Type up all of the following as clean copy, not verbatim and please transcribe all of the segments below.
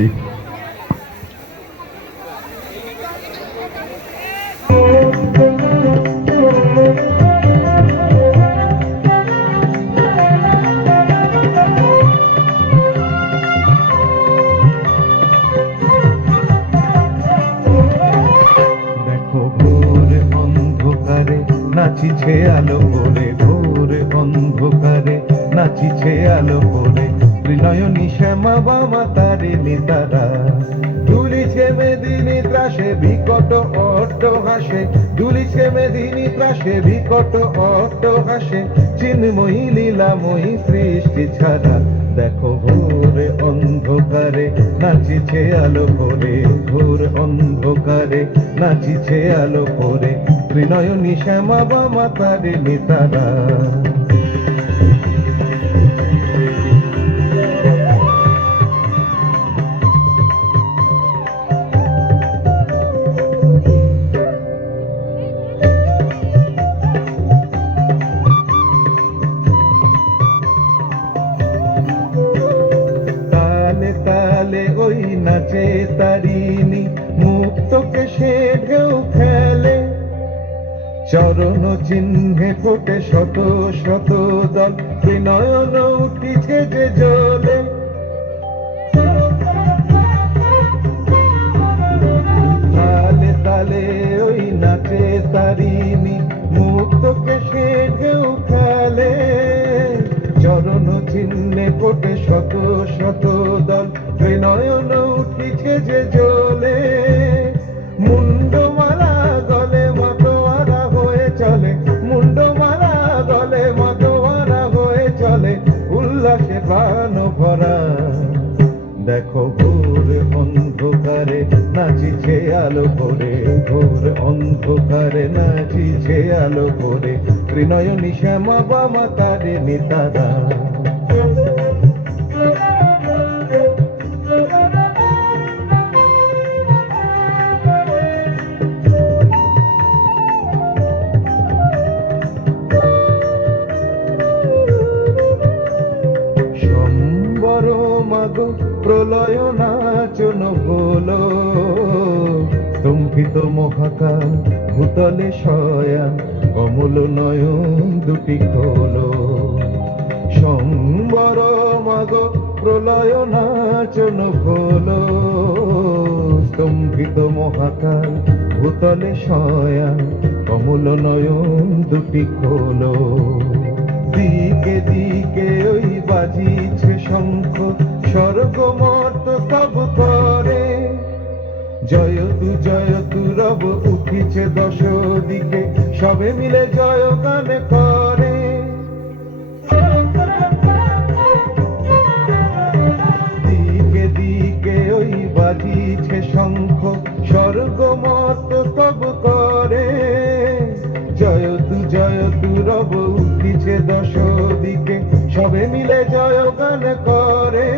আসি। দেখো ভোর অন্ধকারে নাচিছে আলো করে, ভোর অন্ধকারে নাচিছে আলো করে, ত্রিনয়নী শ্যামা বামা তারে নিতারা দুলিছে মেদিনী ত্রাসে বিকট অট্ট হাসে, দুলিছে মেদিনী ত্রাসে বিকট অট্ট হাসে, চিন্ময়ী লীলাময়ী সৃষ্টি ছাড়া। দেখো ভোর অন্ধকারে নাচিছে আলো করে, ভোর অন্ধকারে নাচিছে আলো করে, ত্রিনয়নী শ্যামা বামা তারে নিতারা। তালে তালে ওই নাচে তারিণী, মুক্ত কেশে ঢেউ খেলে, চরণ চিহ্নে ফোটে শত শত দল, ত্রিনয়ন উঠিছে যে জ্বলে। তালে তালে ওই নাচে তারিণী, মুক্ত কেশে ঢেউ খেলে, চরণ চিহ্নে ফোটে শত শত দল, ত্রিনয়ন উঠিছে যে জ্বলে। মুন্ডমালা গলে মতোয়ারা হয়ে চলে, মুন্ডমালা গলে মতোয়ারা হয়ে চলে, উল্লাসে প্রাণ ভরা। দেখো ভোর অন্ধকারে নাচিছে আলো করে, ভোর অন্ধকারে নাচিছে আলো করে, ত্রিনয়নী শ্যামা বামা তারে নিতারা। সম্বর মাগো প্রলয় নাচন হলো, স্তম্ভিত মহাকাল ভূতলে শয়ান, কমল নয়ন দুটি খোলো। সম্বর মাগো প্রলয় নাচন হলো, স্তম্ভিত মহাকাল ভূতলে শয়ান, কমল নয়ন দুটি খোলো। দিকে দিকে ওই বাজিছে শঙ্খ, স্বর্গ মর্ত স্তব করে, জয় তু রব উঠিছে দশ দিকে, সবে মিলে জয় গান করে। দিকে দিকে ওই বাজিছে শঙ্খ, স্বর্গ মর্ত স্তব করে, জয় তু রব উঠিছে দশ দিকে, সবে মিলে জয় গান করে।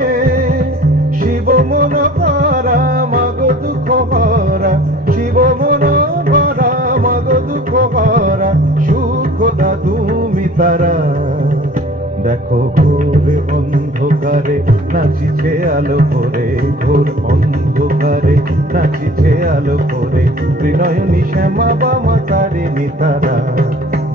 শিব মন ভরা মাগ দুঃখ ভরা, শিব মন ভরা মাগ দুঃখ ভরা, সুখ দা তুমি তারা। দেখো ঘোর অন্ধকারে নাচিছে আলো করে, ঘোর অন্ধকারে নাচিছে আলো করে, ত্রিনয়নী শ্যামা বামা তারে নিতারা।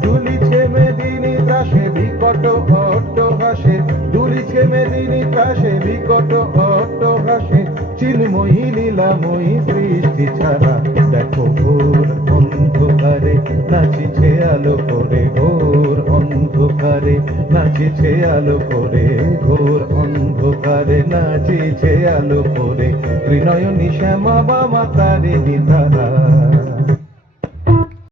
দুলিছে মেদিনী ত্রাসে বিকট অট্ট হাসে, দুলিছে মেদিনী ত্রাসে বিকট অট্ট হাসে, চিন্ময়ী লীলাময়ী সৃষ্টি ছাড়া। দেখো ঘোর অন্ধকারে নাচিছে আলো করে, ঘোর অন্ধকারে নাচিছে আলো করে, ঘোর অন্ধকারে নাচিছে আলো করে, ত্রিনয়নী শ্যামা বামা তারে নিতারা।